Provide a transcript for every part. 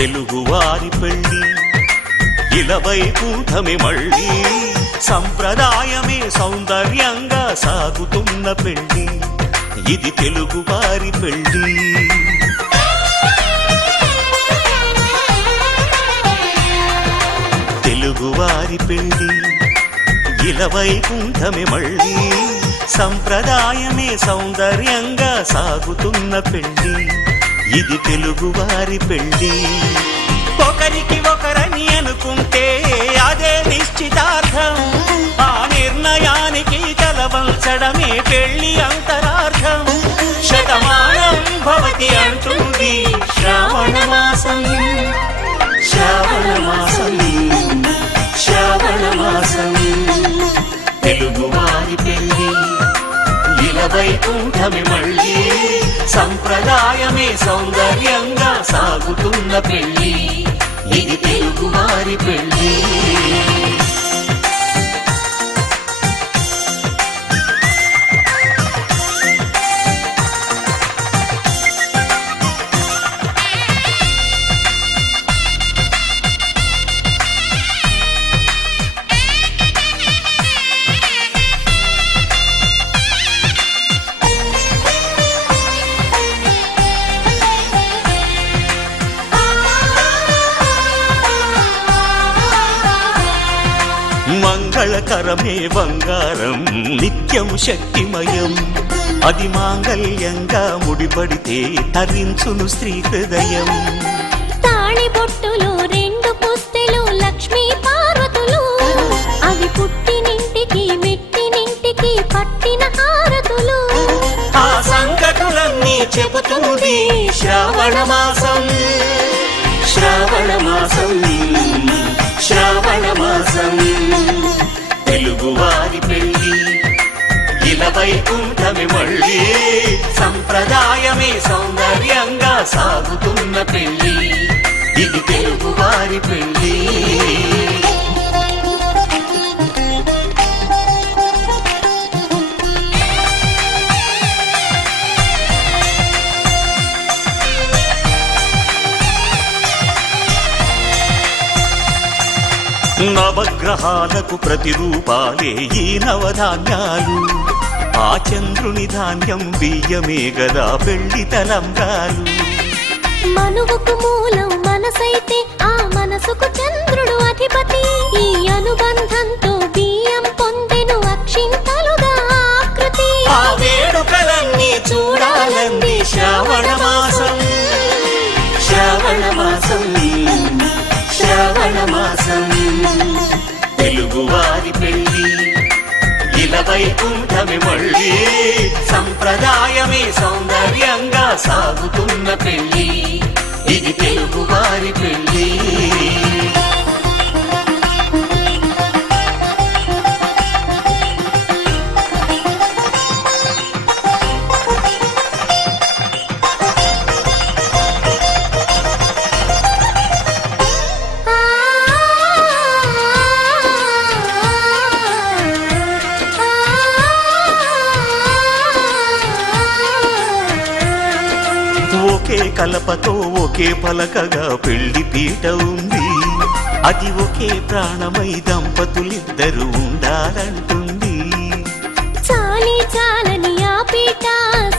తెలుగువారి పెళ్ళి ఇలవైకుంఠమే మళ్ళీ సంప్రదాయమే సౌందర్యంగా సాగుతున్న పెళ్ళి ఇది తెలుగువారి పెళ్ళి. తెలుగువారి పెళ్ళి ఇలవైకుంఠమే మళ్ళీ సంప్రదాయమే సౌందర్యంగా సాగుతున్న పెళ్ళి ఇది తెలుగువారి పెళ్ళి. ఒకరికి ఒకరని అనుకుంటే అదే నిశ్చితార్థం, ఆ నిర్ణయానికి తలవంచడమే పెళ్లి అంతరార్థం. శతమానం భవతి అంటుంది శ్రావణ మాసం, శ్రావణ మాసం, శ్రావణ మాసం. తెలుగువారి పెళ్ళి ఇలవైకుంఠమే మళ్ళీ సంప్రదాయమే సౌందర్యంగా సాగుతున్న పెళ్ళి ఇది తెలుగువారి పెళ్ళి. మంగళకరమే బంగారం నిత్యం శక్తిమయం, అది మాంగళ్యంగా ముడిపడితే తరించును స్త్రీ హృదయం. తాళి బొట్టులు రెండు పుస్తెలు లక్ష్మీ పార్వతులు, అవి పుట్టినింటికి మెట్టినింటికి పట్టిన హారతులు. ఆ సంగతులన్నీ చెబుతుంది శ్రావణ మాసం, శ్రావణ మాసం, శ్రావణ మాసం. తెలుగువారి పెళ్ళి ఇలవైకుంఠమే మళ్ళీ సంప్రదాయమే సౌందర్యంగా సాగుతున్న పెళ్ళి ఇది తెలుగువారి పెళ్ళి. నవగ్రహాలకు ప్రతిరూపాలే ఈ నవధాన్యాలు, ఆ చంద్రుని ధాన్యం బియ్యమే గదా పెళ్లి తలంబ్రాలు. మనువుకు మూలం మనసైతే ఆ మనసుకు చంద్రుడు అధిపతి, ఈ అనుబంధంతో బియ్యం పొందెను అక్షింతలుగా ఆకృతి. ఆ వేడుకలన్నీ చూడాలంది శ్రావణ మాసం, శ్రావణ మాసం, శ్రావణ మాసం. తెలుగువారి పెళ్ళి ఇలవైకుంఠమే మళ్ళీ సంప్రదాయమే సౌందర్యంగా సాగుతున్న పెళ్ళి ఇది తెలుగువారి పెళ్ళి. ఒకే కలపతో ఒకే పలకగా పెళ్లి పీట ఉంది, అది ఒకే ప్రాణమై దంపతులిద్దరూ ఉండాలంటుంది. చాలి చాలని ఆ పీట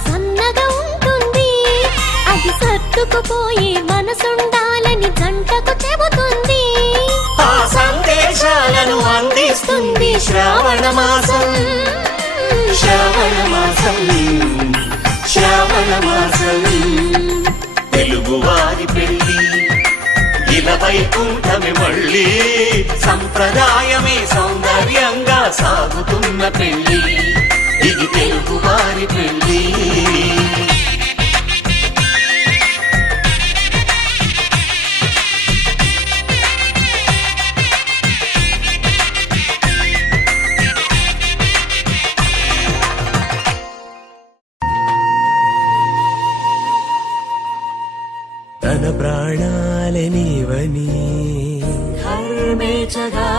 సన్నగా ఉంటుంది, అది సర్దుకుపోయే మనసుండాలని జంటకు చెబుతుంది. ఆ సందేశాలను అందిస్తుంది శ్రావణ మాసం, శ్రావణ మాసం, శ్రావణ మాసం. తెలుగువారి పెళ్ళి ఇలవైకుంఠమే మళ్ళీ సంప్రదాయమే సౌందర్యంగా సాగుతున్న పెళ్ళి ఇది తెలుగువారి పెళ్ళి. తన ప్రాణాలే నీవని ధర్మేచగా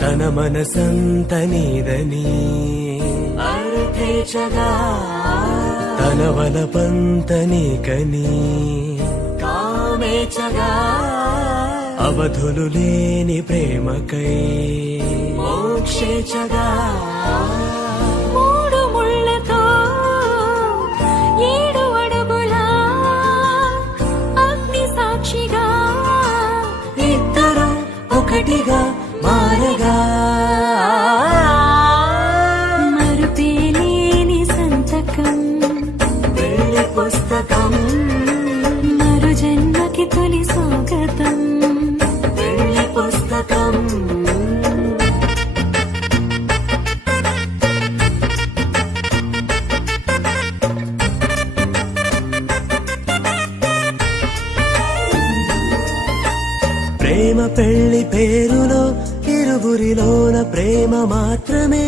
తన మనసంత నీదని అర్థేచగా తన వలపంత నీకని కామే స్వేచ్ఛగా అవధులు లేని ప్రేమకై మోక్షేచ్ఛగా మూడు ముళ్ళతో 7 అడుగుల అగ్ని సాక్షిగా ఇద్దరు ఒకటిగా మారగా మరుపేలేని సంతకం పెళ్లి పుస్తకం మరు జన్మకి తొలి స్వాగతం పెళ్లి పుస్తకం ప్రేమ పెళ్లి పేరులో ఇరువురిలోన ప్రేమ మాత్రమే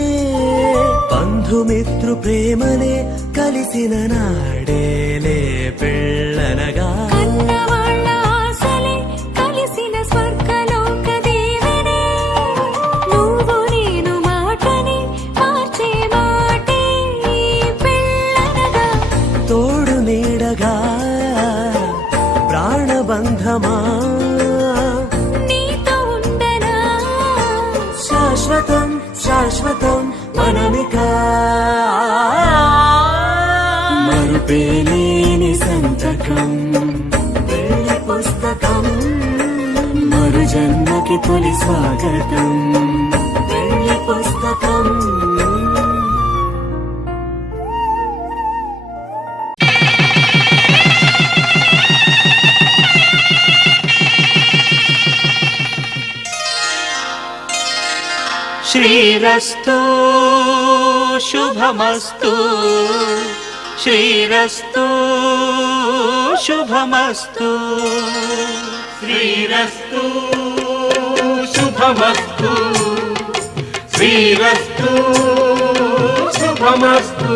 బంధుమిత్రు ప్రేమనే కలిసిన నాడేలే పెళ్ళనగా కన్నవాళ్ళ ఆశలే కలిసిన స్వర్గలోక దీవెనే నువ్వు నేను మాటని మార్చే మాటే పెళ్ళనగా తోడు నీడగా ప్రాణబంధమా నీతో ఉండనా శాశ్వతం శాశ్వతం మనమిక మరుపేలేని సంతకం పెళ్లి పుస్తకం మరు జన్మకి తొలి స్వాగతం పెళ్లి పుస్తకం శ్రీరస్తు శుభమస్తు శ్రీరస్తు శుభమస్తు శ్రీరస్తు శుభమస్తు శ్రీరస్తు శుభమస్తు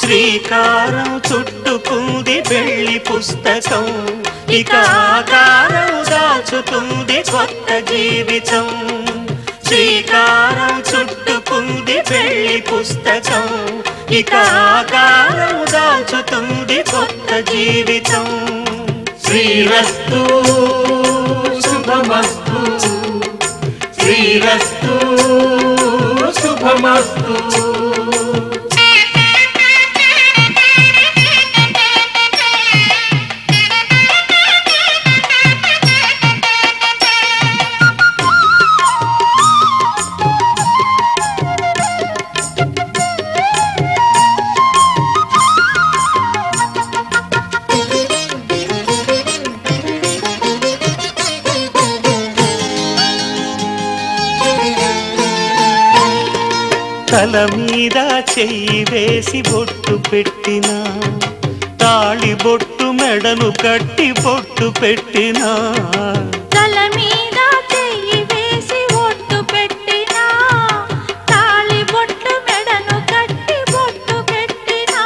శ్రీకారం చుట్టుకుంది పెళ్లి పుస్తకం ఇక ఆకారం దాచుతుంది కొత్త జీవితం శ్రీకారం చుట్టుకుంది పెళ్లి పుస్తకం ఇక ఆకారం దాచుతుంది కొత్త జీవితం శ్రీరస్తు శుభమస్తు శ్రీరస్తు శుభమస్తు తల మీద చెయ్యి వేసి బొట్టు పెట్టినా తాళి బొట్టు మెడను కట్టి బొట్టు పెట్టినా తల మీద చెయ్యి వేసి ఒట్టు పెట్టినా తాళి బొట్టు మెడను కట్టి బొట్టు పెట్టినా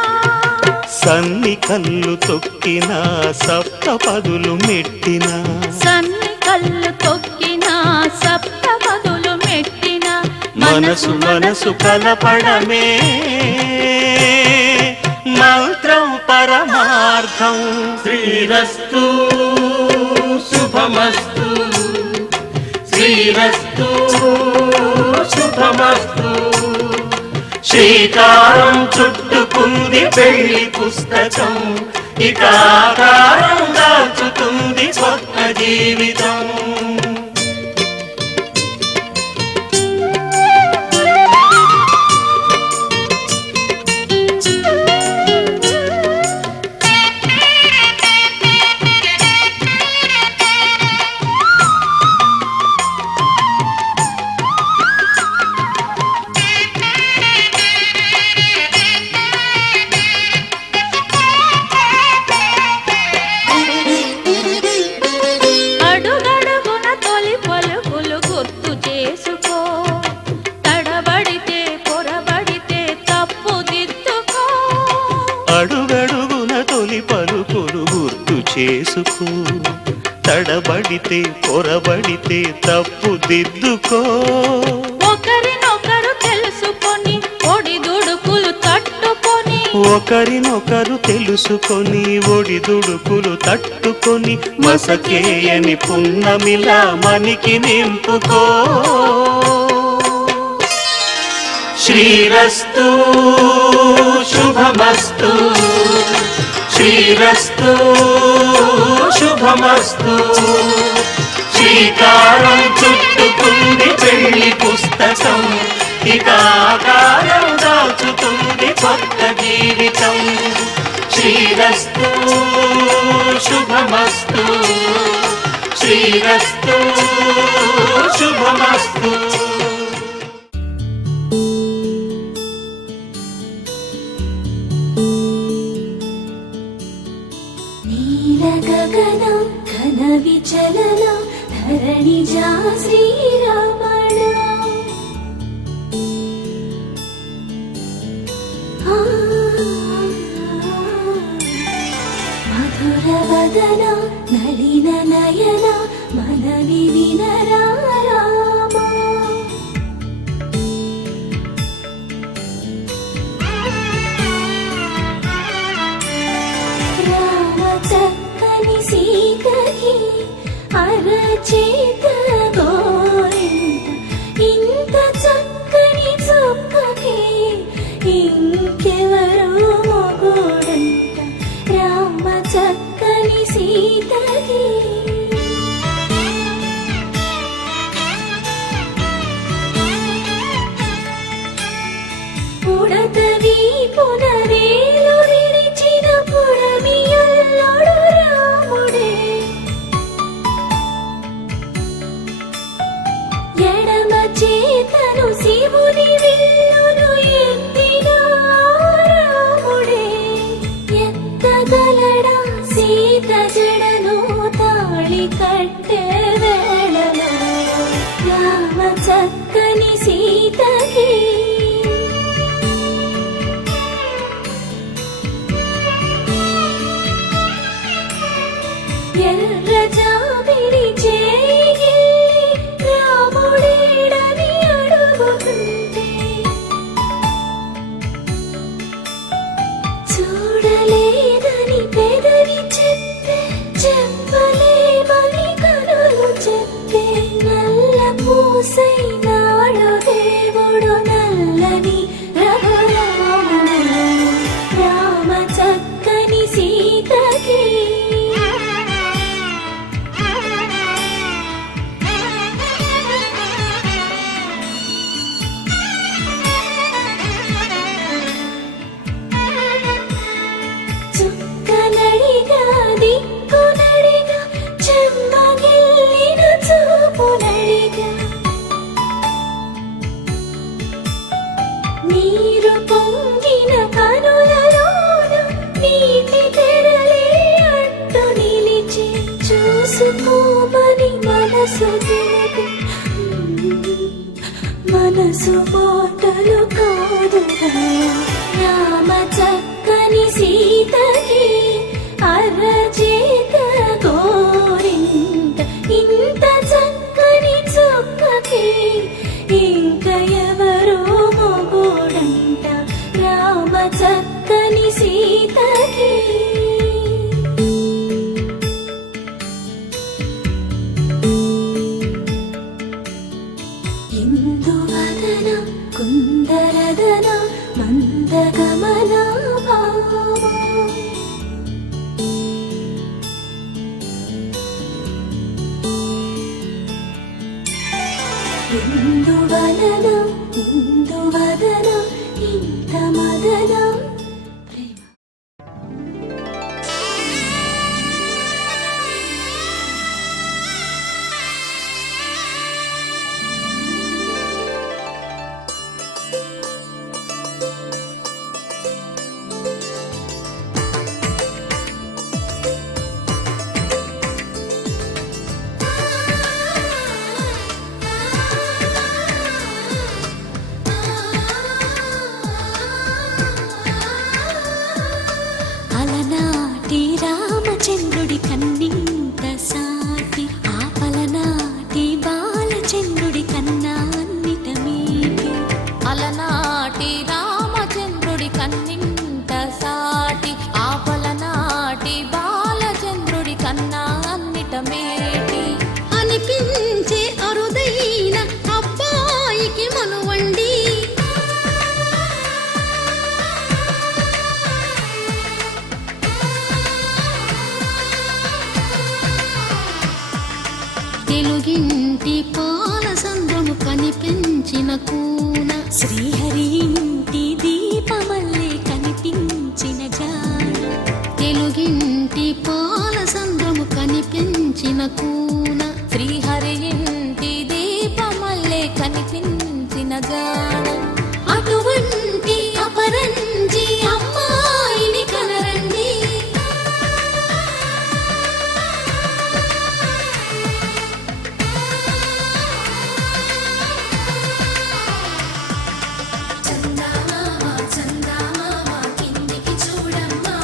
సన్ని కళ్ళు తొక్కినా సప్త పదులు మెట్టినా సన్ని కళ్ళు తొక్కినా సప్త పదులు మెట్టినా మనసు మనసు కలపడమే మంత్రం పరమార్థం శ్రీరస్తు శుభమస్తు శ్రీరస్తు శుభమస్తు శ్రీకారం చుట్టుకుంది పెళ్లి పుస్తకం ఇక ఆకారం దాచుతుంది కొత్త జీవితం అడుగడుగున తొలి పలుకులు గుర్తు చేసుకో తడబడితే పొరబడితే తప్పు దిద్దుకో అడుగడుగున తొలి పలుకులు గుర్తు చేసుకో తడబడితే పొరబడితే తప్పు దిద్దుకో ఒకరినొకరు తెలుసుకొని ఒడిదుడుకులు తట్టుకొని ఒకరినొకరు తెలుసుకొని ఒడిదుడుకులు తట్టుకొని మసకేయని పున్నమిలా మనికి నింపుకో. శ్రీరస్తు శుభమస్తు, శ్రీరస్తు శుభమస్తు. శ్రీకారం చుట్టుకుంది పెళ్లి పుస్తకం, ఇక ఆకారం దాచుతుంది కొత్త జీవితం. శ్రీరస్తు శుభమస్తు, శ్రీరస్తు శుభమస్తు. నీలగగన ఘన విచలన ధరణిజా శ్రీరమణ. మధుర వదన నళిన నయన మనవి వినరా రామ. రామ చక్కని సీతకి అరచేత గోరింట, ఇంత చక్కని చొక్కకి ఇంకెవరో మొగుడంట. రామ చక్కని సీతకి ఉడత వీపున వేలు విరిచిన పుడమియల్లుడు రాముడే. ఎడమ చేతను శివుని విల్లును ఎత్తిన రాముడే. ఎత్తగలడా సీత జడను తాళి కట్టే వేళలో. రామ చక్కని సీతకి ఎర్ర జాబిలి చేయి రాముడేడని అడుగుతుంటే, చూడలేదని పెదవి చెప్పే, చెప్పలేమని కనులు చెప్పే. నల్ల పూసై నాడు దేవుడు నల్లని రఘురాముడు. రామ చక్కని సీతకి చుక్కనడిగా దిక్కునడిగా చెమ్మగిల్లిన చూపునడిగా. నీరు పొంగిన కనులలోన నీటి తెరలే అడ్డు నిలిచి, చూసుకోమని మనసు తెలుగు. మనసు మాటలు కాదుగా. రామ చక్కని సీతకి అరచేత గోరింట, ఇంత చక్కని చొక్కకి ఇంక ఎవరో మొగుడంట. రామ చక్కని సీతకి ఇందువదన కుందరదన మందగమన భామ. ఇందువదన ఇందువదన ఇంత మదన ప్రేమ. తెలుగింటి పాల సంద్రము కనిపించిన కూన శ్రీహరి ఇంటి దీపమల్లే కనిపించిన జాన తెలుగింటి పాల సంద్రము కనిపించిన కూన శ్రీహరి ఇంటి దీపమల్లే కనిపించిన జాన అటువంటి అపరంజి అమ్మాయిని కనరండి చందమామ చందమామ కిందికి చూడమ్మా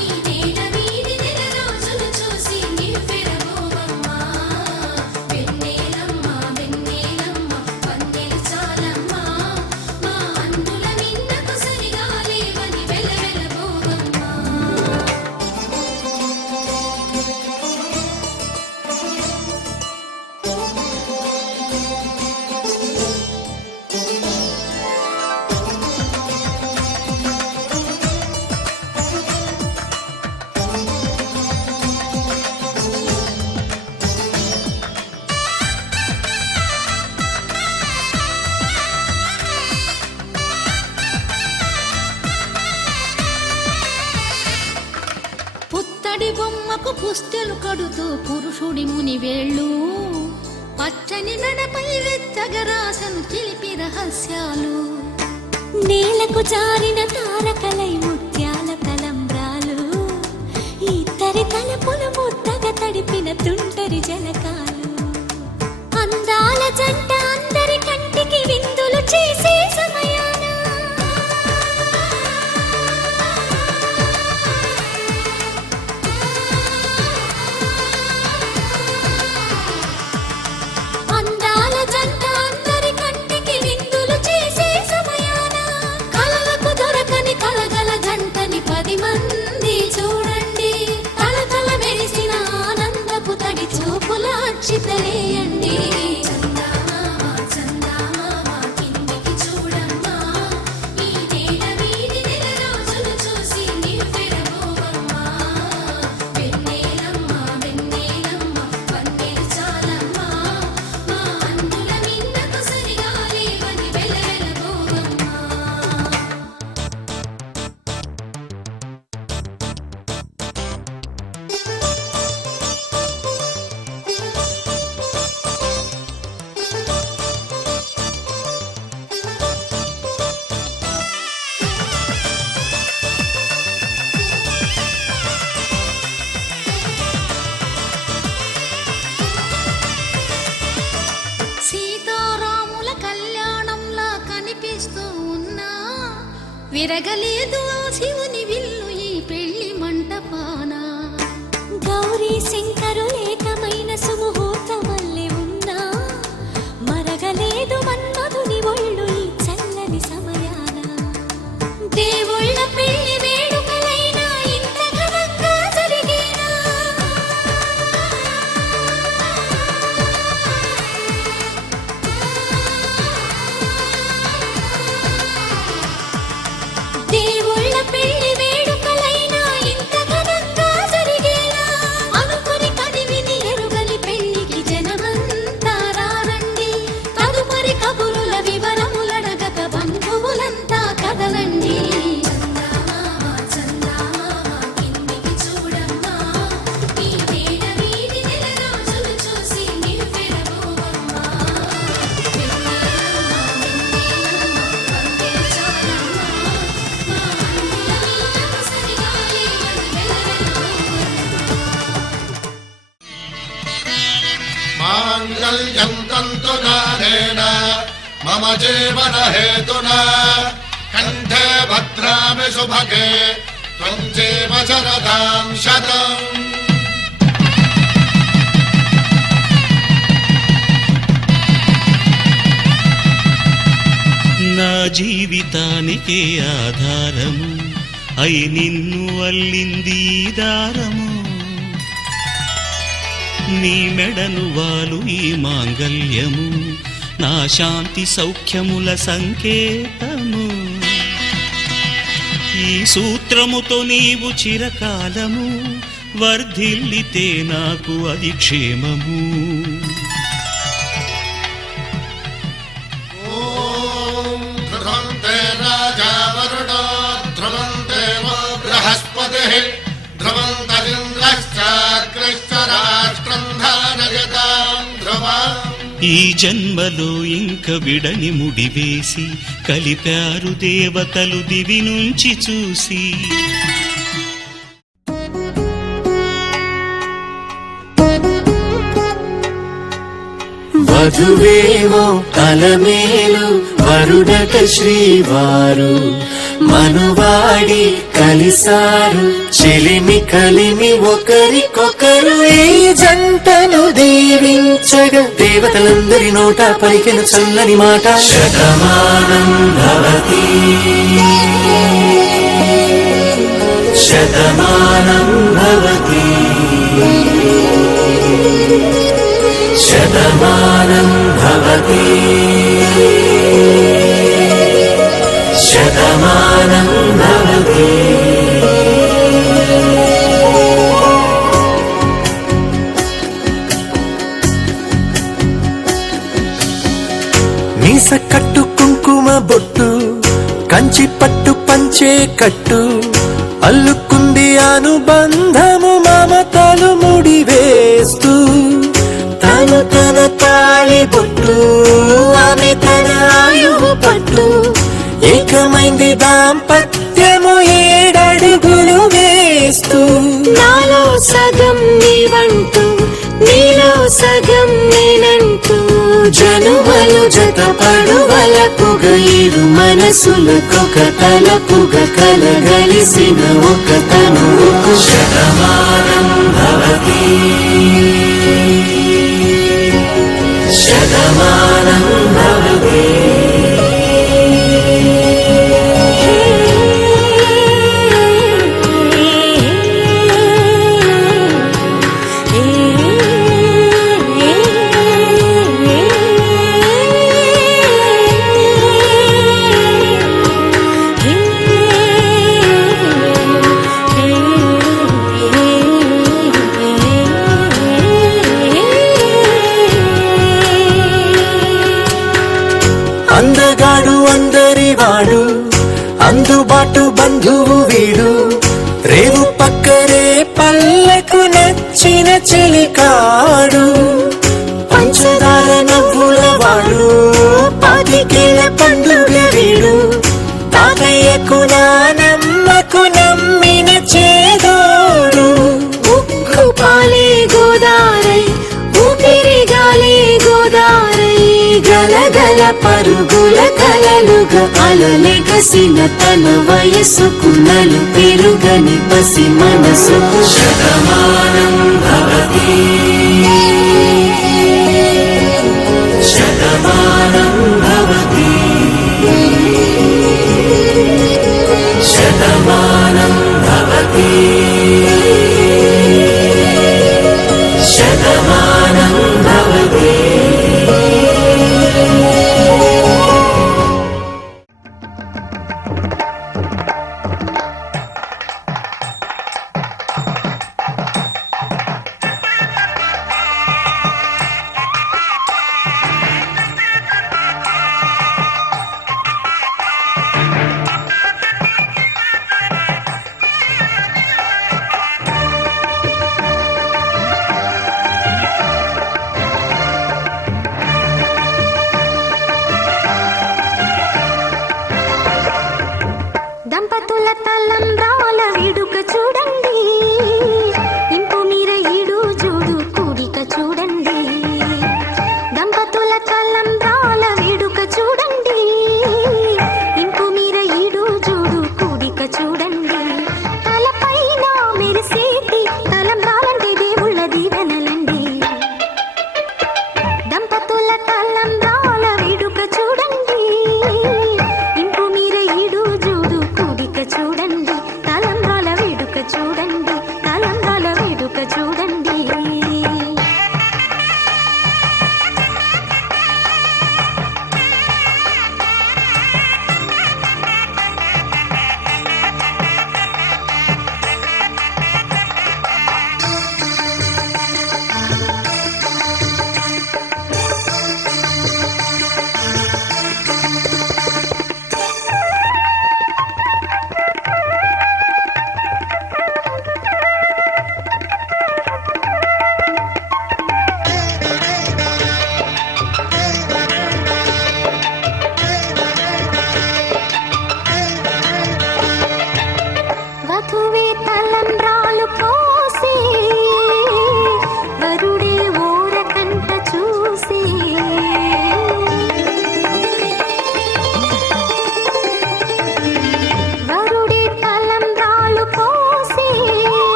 ఈ నేల వీడి నెల రోజులు చూసి నివ్వెరబోవమ్మా వెన్నెలమ్మ వెన్నెలమ్మ వన్నెలు చాలమ్మా మా అన్నుల నిన్నకు సరిగా లేవని వెలవెలబోవమ్మా పుత్తడి బొమ్మకు పుస్తెలు కడుతూ పురుషుడి ముని వేళ్ళు పచ్చని మెడపై వెచ్చగా రాసను చిలిపి రహస్యాలు నేలకు జారిన తారకలై ముత్యాల తలంబ్రాలు ఇద్దరి తలపులు ముద్దగా తడిపిన తుంటరి జలకాలు అందాల జంట అందరి కంటికి విందులు చేసే సమయాన అందాల జంట అందరి కంటికి విందులు చేసే సమయాన కలలకు దొరకని కలగల జంటని 10 మంది చూడండి కలకల మెరిసిన ఆనందపు తడి చూపుల అచ్చితలేయండి చందమామ చందమామ కిందికి చూడమ్మా ఈ నేల వీడి నెల రోజులు చూసి నివ్వెరబోవమ్మా వెన్నెలమ్మ వెన్నెలమ్మ వన్నెలు చాలమ్మా మా అన్నుల నిన్నకు సరిగా లేవని వెలవెలబోవమ్మా సీతారాముల కళ్యాణంలా కనిపిస్తూ ఉన్నా విరగలేదు ఆ శివుని విల్లు ఈ పెళ్లి మంటపాన గౌరీ శంకరులేకమైన సుముహూర్తమల్లె ఉన్నా మరగలేదు మన్మధుని ఒళ్ళు ఈ చల్లని సమయాన దేవుళ్ళ పెళ్లి వేడుకలైనా ఇంత ఘనంగా జరిగేనా దేవుళ్ళ పెళ్లి వేడుకలైనా ఇంత ఘనంగా జరిగేలా అనుకుని కదివిని ఎరుగని పెళ్లికి జనమంతా రారండి తదుపరి కబురుల వివరములడగక బంధువులంతా కదలండి చందమామ చందమామ కిందికి చూడమ్మా ఈ నేల వీడి నెల రోజులు చూసి నివ్వెరబోవమ్మా వెన్నెలమ్మ వెన్నెలమ్మ వన్నెలు చాలమ్మా మా అన్నుల నిన్నకు సరిగా లేవని వెలవెలబోవమ్మా మాంగళ్యం తంతునానేన మమ జీవన హేతునా కంఠే భద్రామి శుభగే త్వం జీవ శరదాం శతం నా జీవితానికే ఆధారము అయి నిన్ను అల్లింది ఈ దారము నీ మెడను వాలు ఈ మాంగల్యము నా శాంతి సౌఖ్యముల సంకేతము ఈ సూత్రముతో నీవు చిరకాలము వర్ధిల్లితే నాకు అది క్షేమము ధ్రువంతరింద్రశ్చాగ్రశ్చ రాష్ట్రం ధారయతాం ధ్రువం. ఈ జన్మలో ఇంక విడని ముడివేసి కలిపారు దేవతలు దివి నుంచి చూసి. వధువేమో అలమేలు వరుడట శ్రీవారు మనువాడి కలిసారు చెలిమి కలిమి ఒకరికొకరు ఈ జంటను దీవించగా దేవతలందరి నోట పలికిన చల్లని మాట శతమానం భవతి శతమానం భవతి శతమానం భవతి శతమానం భవతి. మీస కట్టు కుంకుమ బొట్టు కంచి పట్టు పంచే కట్టు అల్లుకుంది అనుబంధము మమతలు ముడివేస్తూ తను తన తాళి బొట్టు ఆమె తన ఆయువు పట్టు ఏకమైంది దాంపత్యము 7 అడుగులు వేస్తూ నాలో సగం నీవంటూ నీలో సగం నేనంటూ జనుమలు జతపడువలపుగా ఇరు మనసులకొక తలపుగా కలగలిసిన ఒక తనువుకు శతమానం భవతి శతమానం భవతి. అందగాడు అందరివాడు అందుబాటు బంధువు వీడు రేవు పక్కరే పల్లెకు నచ్చిన చెలికాడు పంచదార నవ్వుల వాడు పాతికేల పండుగ వీడు తాతయ్యకు నానమ్మకు నమ్మిన చేదోడు ఉక్కు పాలే గోదారై ఊపిరి గాలే గోదారై గలగల పరుగుల కలలుగా అలలెగసిన తన వయసుకు నలు పెరుగని పసి మనసుకు శతమానం భవతి శతమానం భవతి శతమానం భవతి శతమానం భవతి.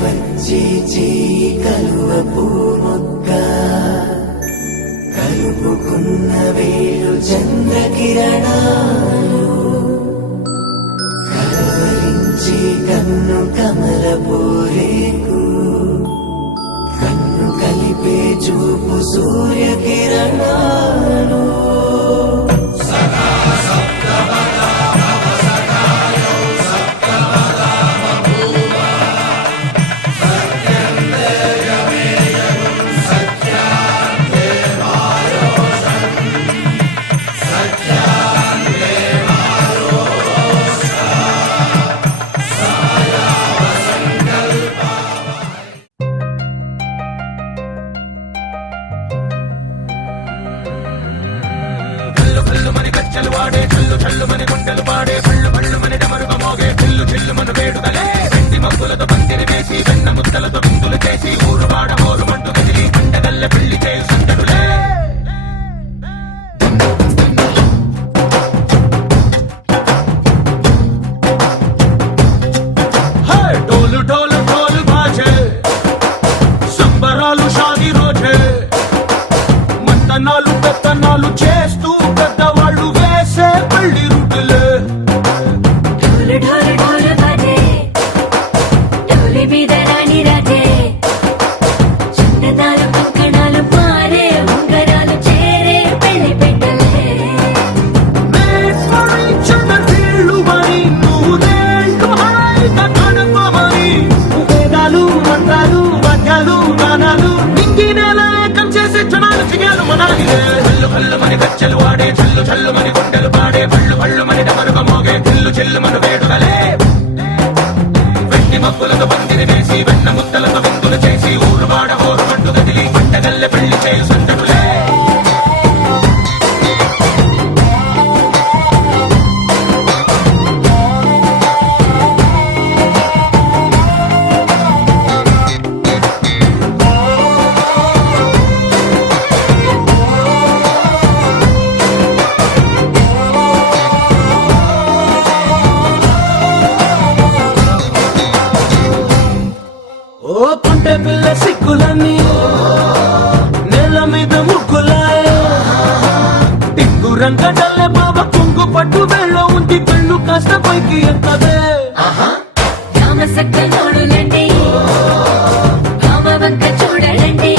వచ్చి చేయి కలువ పూముక్క కలుపుకున్న వేలు చంద్రకిరణాలు కలవరించి కన్ను కమల పూరేకు కన్ను కలిపే చూపు సూర్యకిరణాలు ढोल ढोल ढोल बाजे సంబరాలు షాదీ రోజే మంతనాలు పెత్తనాలు చేస్తూ పెద్దవాళ్ళు వేసే పెళ్లి రుటులే ढोल ढोल ढोल बाजे ढोली మీద రాణి రాజే చందనాలు కంకణాలు మారే ఉంగరాలు చేరే పెళ్లి పెట్టలే చంద్రవీళ్ళు మరి నూరేళ్ళు హాయిగా గడపమని వేదాలు మంత్రాలు వాద్యాలు గానాలు నింగి నేల ఏకం చేసే జనాలు చిగాలు మనాలి హల్లు హల్లు మని గచ్చలు వాడే చల్లు చల్లు మని గుండెలు పాడే పళ్ళు పళ్ళు మని డమరుగ మోగే చిల్లు చిల్లు మన వేడుకలే వెండి మబ్బులతో పందిరి వేసి వెన్న ముద్దలతో విందులు చేసి ఊరు వాడ హోరు మంటు గదిలి పంటగల్లె పెళ్లి చేయు సందడులే ఓ కొంటె పిల్ల సిక్కులన్నీ నేల మీద ముగ్గులాయ టింగు రంగడల్లె బాబ కుంగు పట్టు వెళ్ళ ఉంది కళ్ళు కాస్త పైకి ఎక్కదే రామసక్క నోడులండి భామవంక చూడలండి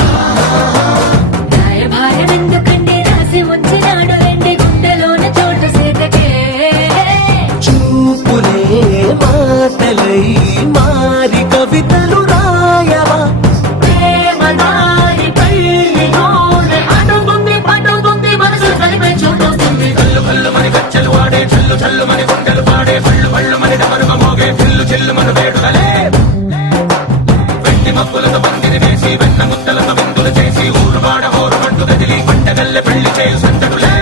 రాయభారం ఎందుకండి రాసి ఉంచినాడులండి గుండెలోన చోటు సేతకే చూపులే మాటలై మారి కవితలు రాయవా ప్రేమ దారి పెళ్లిలోనే అడుగుంది పడుతుంది మనసు కలిపే చూపుతుంది కల్లు కల్లు మని గచ్చలు వాడే చల్లు చల్లు మని గుండెలు పాడే పళ్ళు పళ్ళు మని డమరుగ మోగే చిల్లు చిల్లు మన వేడుకలే వెండి మబ్బులతో పందిరి వేసి వెన్న ముద్దలతో విందులు చేసి ఊరు వాడ హోరు మంటు గదిలి పంటగల్లె పెళ్లి చేయు సందడులే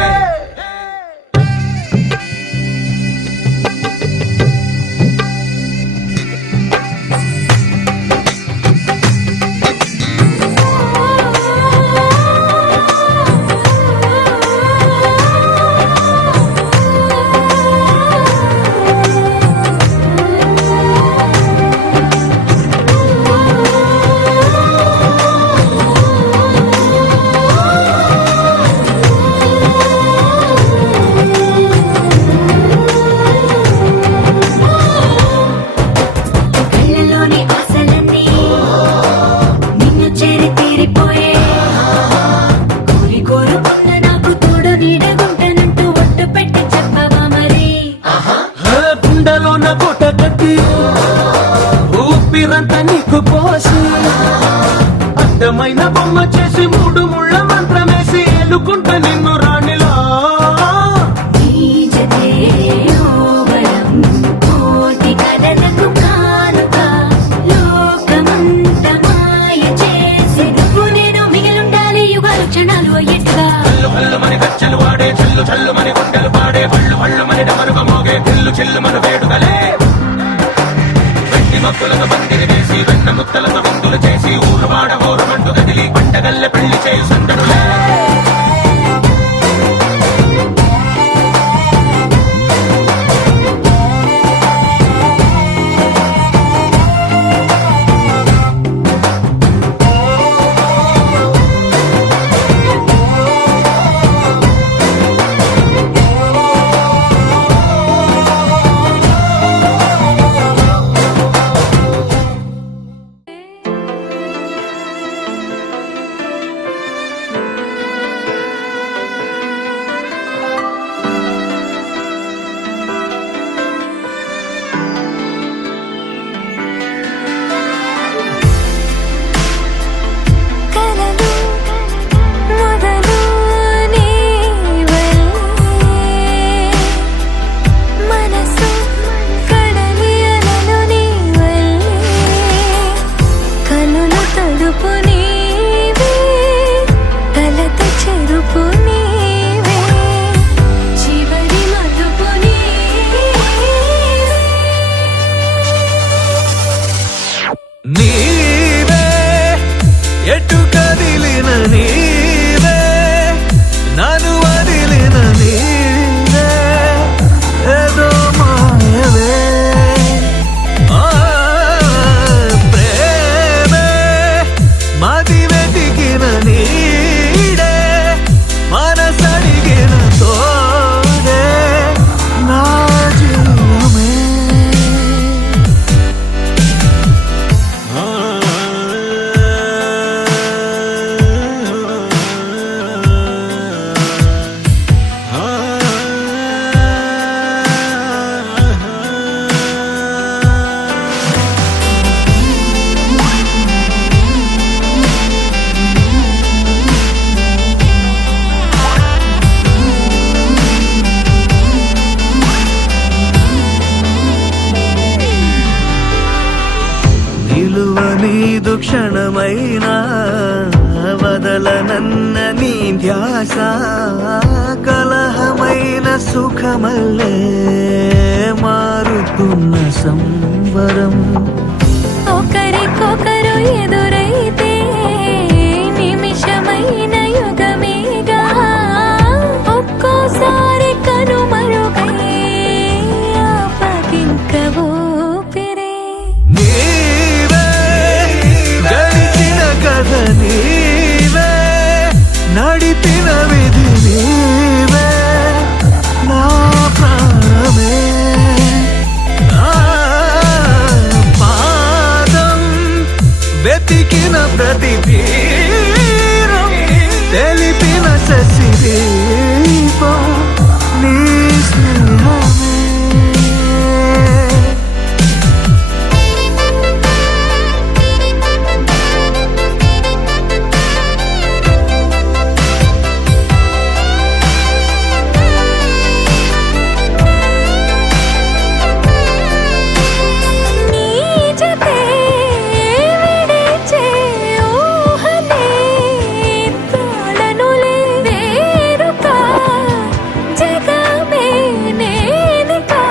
కళ్ళలోని ఆశలన్నీ నిన్ను చేరి తీరిపోయే కోరి కోరుకున్న నాకు తోడు నీడగుంటనంటూ ఒట్టు పెట్టి చెప్పవా మరి గుండెలోన గుట్ట కట్టి ఊపిరంతా నీకు పోసి అందమైన బొమ్మ చేసి మూడు ముళ్ళ మంత్రమేసి ఎలుకుంట నిన్ను రాణిలా నీజతే యోగలం కోటి కథలకు కానుక లోకమంత మాయ చేసి నువ్వు నేను మిగిలుండాలి యుగాలు క్షణాలు అయ్యేట్టుగా కల్లు కల్లు మని గచ్చలు వాడే చల్లు చల్లు మని గుండెలు పాడే పళ్ళు పళ్ళు మని డమరుగ మోగే చిల్లు చిల్లు మన వేడుకలే వెండి మబ్బులతో పందిరి వేసి వెన్న ముద్దలతో విందులు చేసి ఊరు వాడ హోరు మంటు గదిలి పంటగల్లె పెళ్లి చేయు సందడులే నీదు క్షణమైనా వదలనన్న నీ ధ్యాస కలహమైన సుఖమల్లే మారుతున్న సంవరం ఒకరికొకరు ఎదురైతే నిమిషమైన యుగమేగా ఒక్కోసారి కనుమరుగై ఆపకింక ఊపిరే నీవే గడిచిన కథ నీవే నడిపిన విధి నీవే నా ప్రాణమే నా పాదం వెతికిన ప్రతి తీరం తెలిపిన శశిదీపం నీ స్నేహమే నీ జతే విడిచే ఊహనే తాళనులే వేరుకా జగమే నేనికా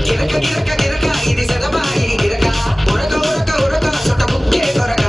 గిరక గిరక గిరక ఇది సదబాయి గిరక ఉరక ఉరక ఉరక సొట్ట ముక్కే కొరక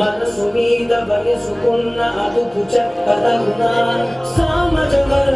మనసు మీద వయసుకున్న అదుపు చెప్పదగునా సామజవర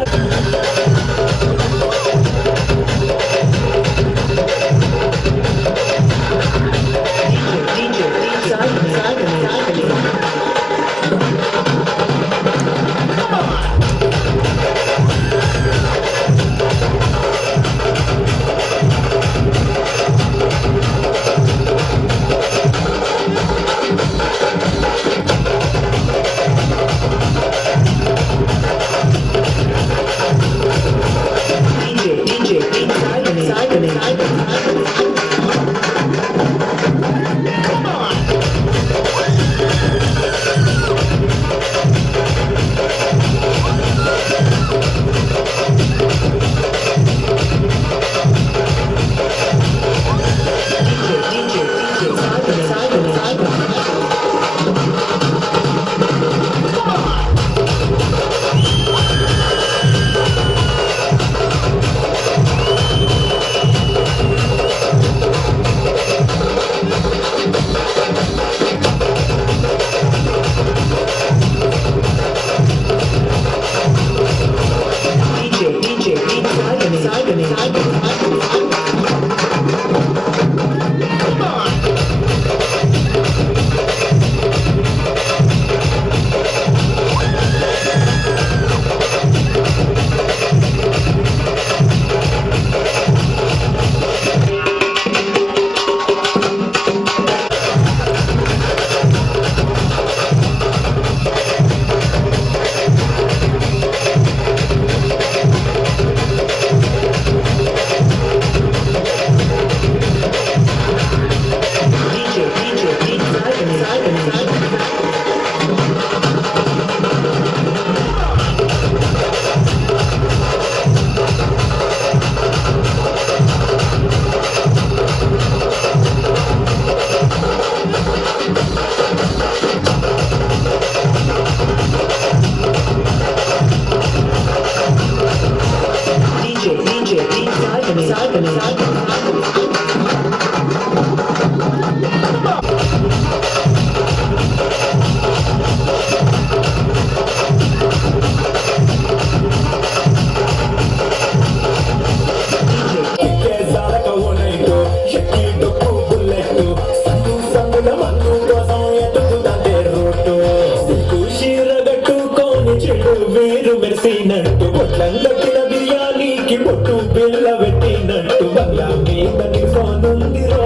చుట్టూ బంగ్లా మీద నిల్చోనుందిరో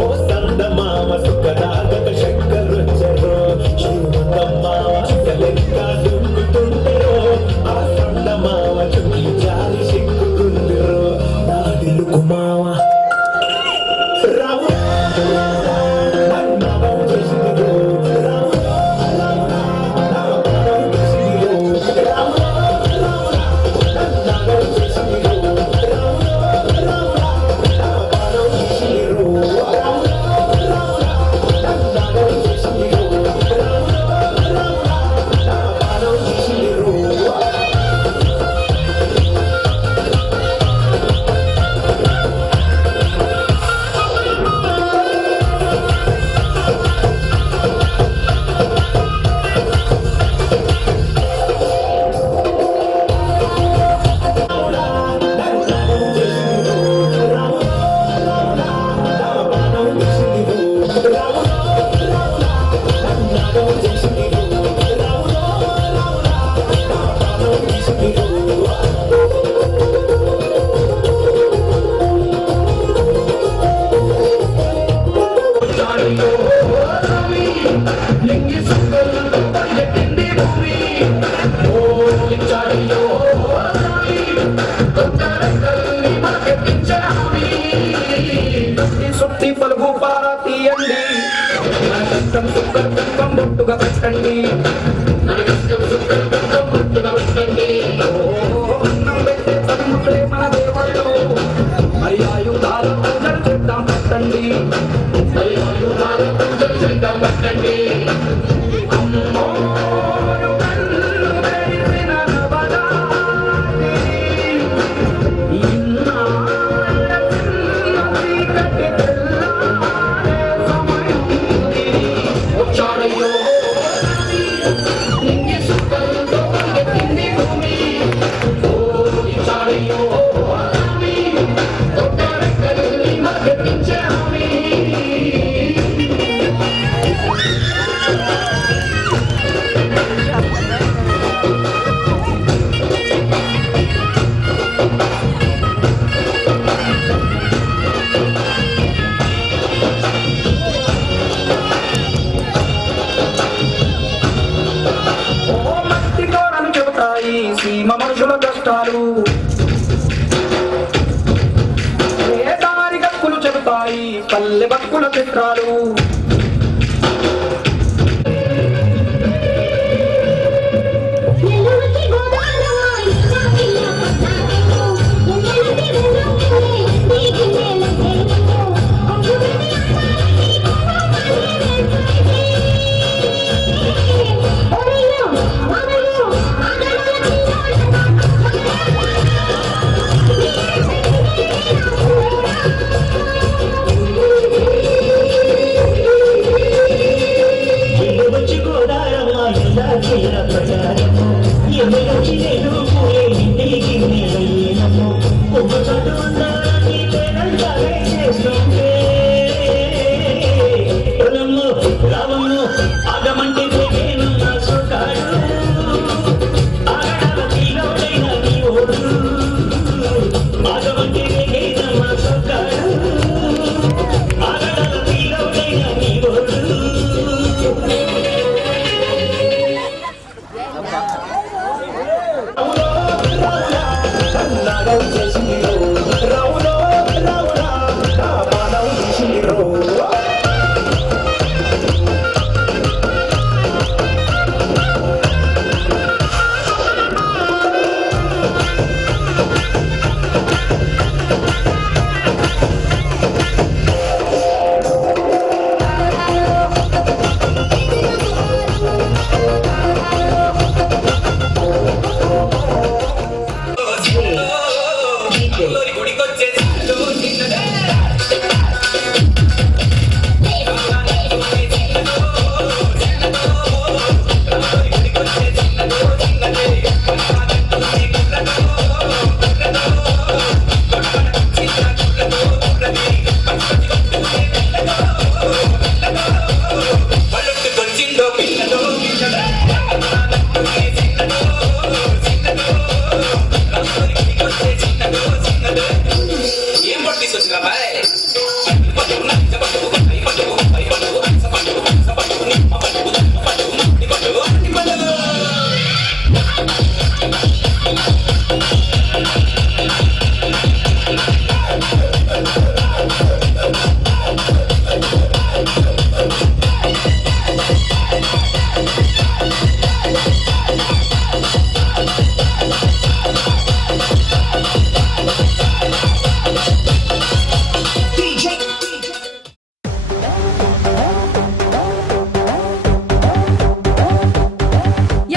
ఓ సందమామ సుఖరాగక శంకరొచ్చరో శ్రీమంతమ్మావ లెక్క దుంకుతుంటరో ఆ సందమావ చుట్టి జారి సిక్కుతుందిరో నాడిలు కుమావ రావు నన్నవం చేసిదిరో రావు సుత్తి పలుగు పారా తీయండి బొట్టుగా పెట్టండి అన్నం పెట్టే తన్ను ప్రేమ దేవుళ్ళు మరి ఆయుధాలు పూజలు చేద్దాం పెట్టండి సీమ మనుషుల కష్టాలు ఏ దారి గక్కులు చెబుతాయి పల్లె బతుకుల చిత్రాలు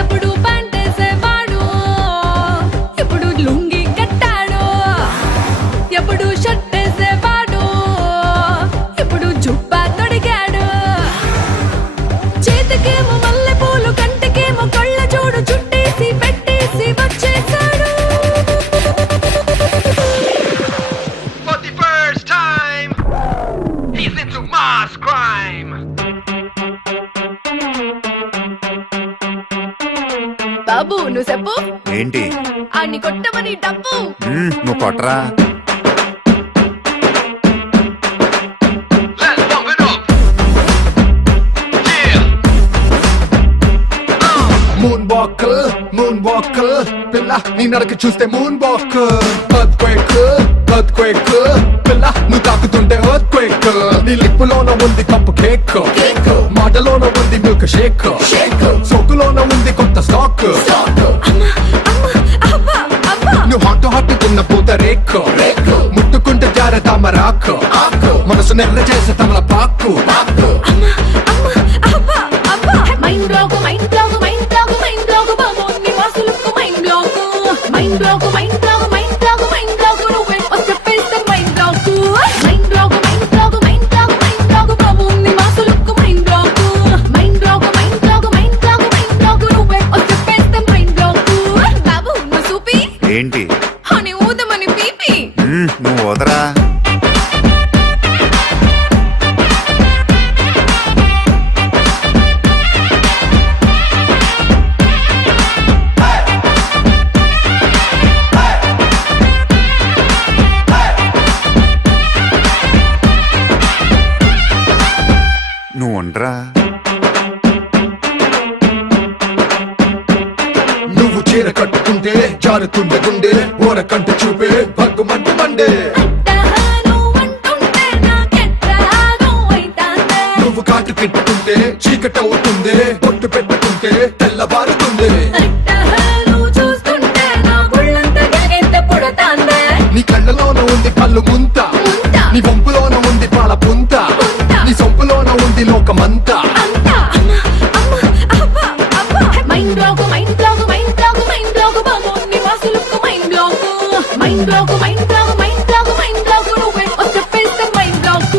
ఎప్పుడు పంటేసేవాడు ఎప్పుడు లుంగి కట్టాడు ఎప్పుడు షర్ట్ వేసేవాడు ఎప్పుడు జుబ్బా తొడిగాడు చేతికేమో మల్లెపూలు కంటికేమో కళ్ళ జోడు చుట్టేసి పెట్టేసి వచ్చేసాడు For the first time, he's into mass crime. బాబు నువ్వు చెప్పు ఏంటి అన్ని కొట్టమని డబ్బు నువ్వు కొట్టరా Let's bump it up. Yeah. Moonwalker, పిల్ల నీ నడక చూస్తే moonwalker. Earthquake, పిల్ల నువ్వు తాకుతుంటే earthquake. నీ లిప్పులోన ఉంది కప్పు కేక్, మాటలోన ఉంది మిల్క్ షేక్, సోకులోన ఉంది కొత్త స్టాక్. నువ్వు హాట్ తిన్న పూత రేక్, ముట్టుకుంటే జార తామరాకు, మనసు నెల్ల చేసే తమల పాకు. Mind block mind block mind block mind block బాబు నీ వాసులకు mind block mind block mind block mind block mind block నువ్వే చెప్పేస్తే mind block mind block mind block mind block mind block బాబు నీ వాసులకు mind block mind block mind block mind block mind block నువ్వే చెప్పేస్తే మైండ్ బ్లాక్ బాబు నువ్వు సూపి ఏంటి అని ఊదమని పీపి నువ్వు వదరా నువ్వు ఉండరా నువ్వు చీర కట్టుకుంటే జారుతుండే గుండె ఓరకంట చూపే భగ్గుమంటు మండే. నువ్వు కాటు పెట్టుకుంటే చీకటి అవుతుంది, పొట్టు పెట్టుకుంటే తెల్లబారుతుంది. నీ కళ్ళలోన ఉంది పళ్ళు ముంత, నీ వంపులోన ఉంది పాల పుంత, నీ సొంపులోన ఉంది లోకమంతా. Mind block mind block mind block mind block బాబు నీ వాసులకు mind block mind block mind block mind block mind block నువ్వే చెప్పేస్తే mind block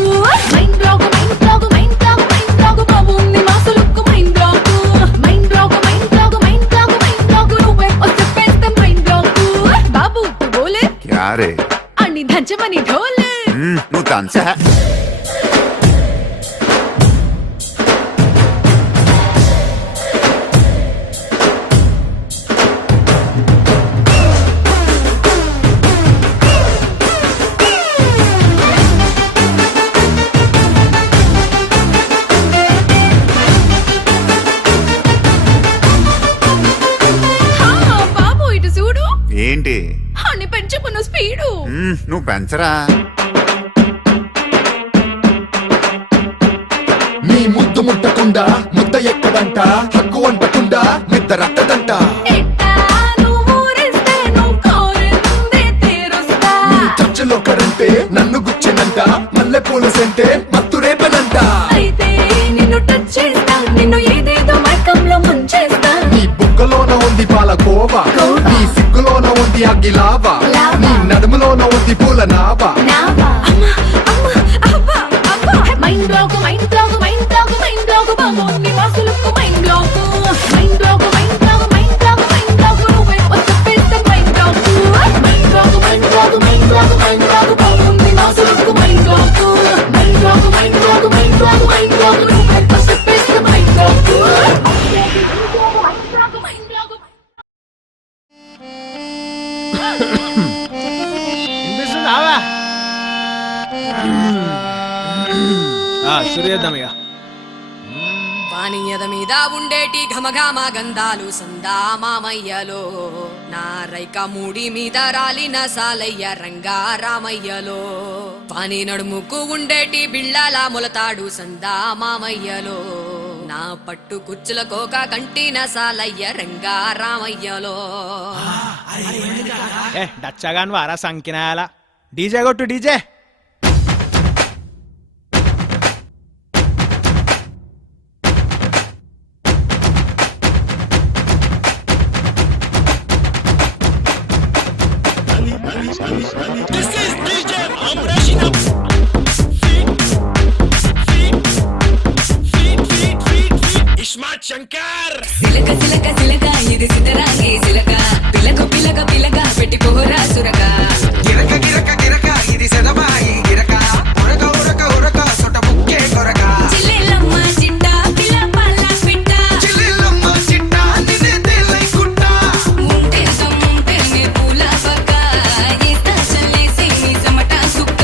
mind block mind block mind block mind block బాబు నీ వాసులకు mind block mind block mind block mind block mind block నువ్వే చెప్పేస్తే మైండ్ బ్లాక్ బాబు తు బోలే యారే అని దంచమని ఢోలే నువ్వు తంచా బాబు ఇటు చూడు ఏంటి అని పెంచుకున్న స్పీడు నువ్వు పెంచరా నీ ముద్దు ముట్టకుండా ముద్ద ఎక్కడంట, హక్కు వంటకుండా నిద్ద రట్టదంట. చర్చలో కరంటే నన్ను గుచ్చినంట, మల్లె పూల సెంటే మత్తు రేపనంట. అయితే నిన్ను టచ్ చేస్తా నిన్ను ఏదేదో మైకంలో ముంచేస్తా నీ బుక్కలోన ఉంది పాలకోవా, నీ సిగ్గులోన ఉంది అగ్గిలావా, నీ నడుములోన ఉంది పూల నావా. Mind block mind block mind block mind block బాబు నీ వాసులకు mind block mind block mind block mind block mind block నువ్వే చెప్పేస్తే mind block mind block mind block mind block mind block బాబు నీ వాసులకు mind block mind block mind block mind block mind block నువ్వే చెప్పేస్తే మైండ్ బ్లాక్ మైండ్ బ్లాక్ సూర్యోదయం ఇక వాణియద మీద ఉండేటి ఘమఘమ గంధాలు సందా మామయ్యలో నా రైక మూడి మీద రాలిన సాలయ్య రంగా రామయ్యలో వాణి నడుముకు ఉండేటి బిళ్ళల మొలతాడు సందా మామయ్యలో నా పట్టు కుచ్చుల కోక కంటిన సాలయ్య రంగా రామయ్యలో డచ్చగాను వారా సంకినాయాల డీజే కొట్టు డీజే సిలక సిలక సిలక ఇది సిద్ధరాంగి సిలక పిలక పిలక పిలక పెట్టి పోరా సురక గిరక గిరక గిరక ఇది సెదబాయి గిరక ఉరక ఉరక ఉరక సొట ముక్కే కొరక చిల్లెలమ్మ చిట్ట పిల్ల పల్ల పిట్ట చిల్లెల్లమ్మ చిట్ట నిన్నే తేలై కుట్ట ముంటే సమ్ముంటే నే పూల పక్క ఈస్తా చల్లేసి నీ సమట సుక్క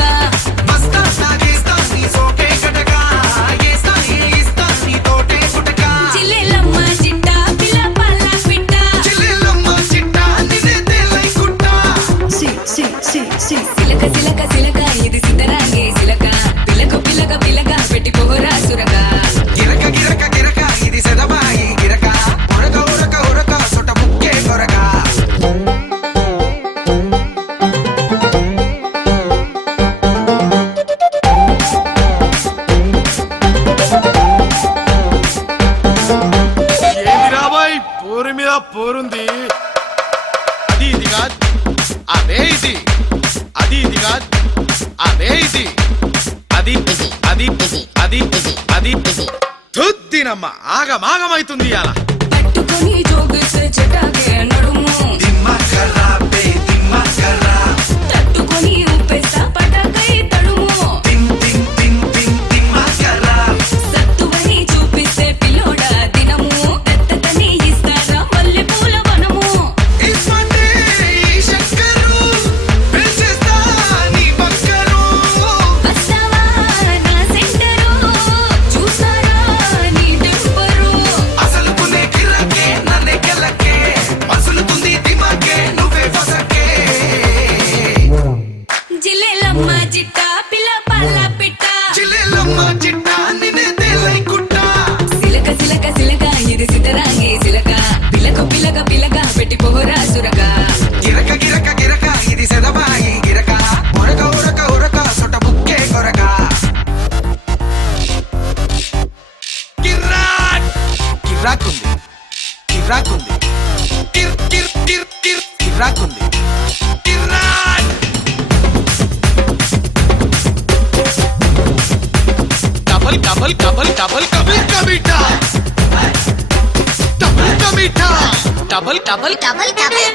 మస్తా సాగేస్తా నీ సోకే కటక ఏస్తా నీ తోటే కుటక చిల్లెలమ్మ చిట్ట పిల్ల పల్ల పిట్ట చిల్లెల్లమ్మ చిట్ట నిన్నే తేలై కుట్ట సిలక సిలక సిలక ఇది సిద్ధరాంగి సిలక పిలక పిలక పిలక పెట్టి పోరా సురక గిరక గిరక గిరక ఇది సెదబాయి గిరక ఉరక ఉరక ఉరక సొట ముక్కే కొరక రాబాయ్ పోరు మీద పోరుంది అది ఇది కాదు అదే ఇది అది ఇది కాదు అదే ఇది అది అది అది అది తుద్దినమ్మ ఆగమాగమైతుంది అలా పట్టుకొని జోగిస్తే చెటాకే నడుము దిమ్మకర్రా బే దిమ్మకర్రా తట్టుకొని ఉప్పేస్తా పటాకై తడుము తిం తిం తిం తిం దిమ్మకర్రా సత్తువని చూపిస్తే పిల్లోడా దినము ఎత్తని ఇస్తారా మల్లె పూల వనము ఇస్మంటే ఈ శంకరు పెంచేస్తా నీ పక్కరు వస్తావా నా సెంటరు చూసారా నీ టెంపరు అసలుకునే గిరకే నన్నే గెలకే మసులుతుంది దిమాకే నువ్వే ఫసకే జిల్లెలమ్మ జిట్ట పిల్ల పల్ల పిట్ట చిల్లెల్లమ్మ చిట్ట నిన్నే తేలై కుట్ట సిలక సిలక సిలక ఇది సిద్ధరాంగి సిలక పిలక పిలక పిలక పెట్టి పోరా సురక గిరక గిరక గిరక ఇది సెదబాయి గిరక ఉరక ఉరక ఉరక సొట ముక్కే కొరక గిర్రాక్ గిర్రాకుంది గిర్రాకుంది గిర్ గిర్ గిర్ గిర్ గిర్రాకుంది గిర్రాక్ డబల్ డబల్ డబల్ డబల్ కబిల్ కబీటా డబల్ కబీటా డబల్ డబల్ డబుల్ డబుల్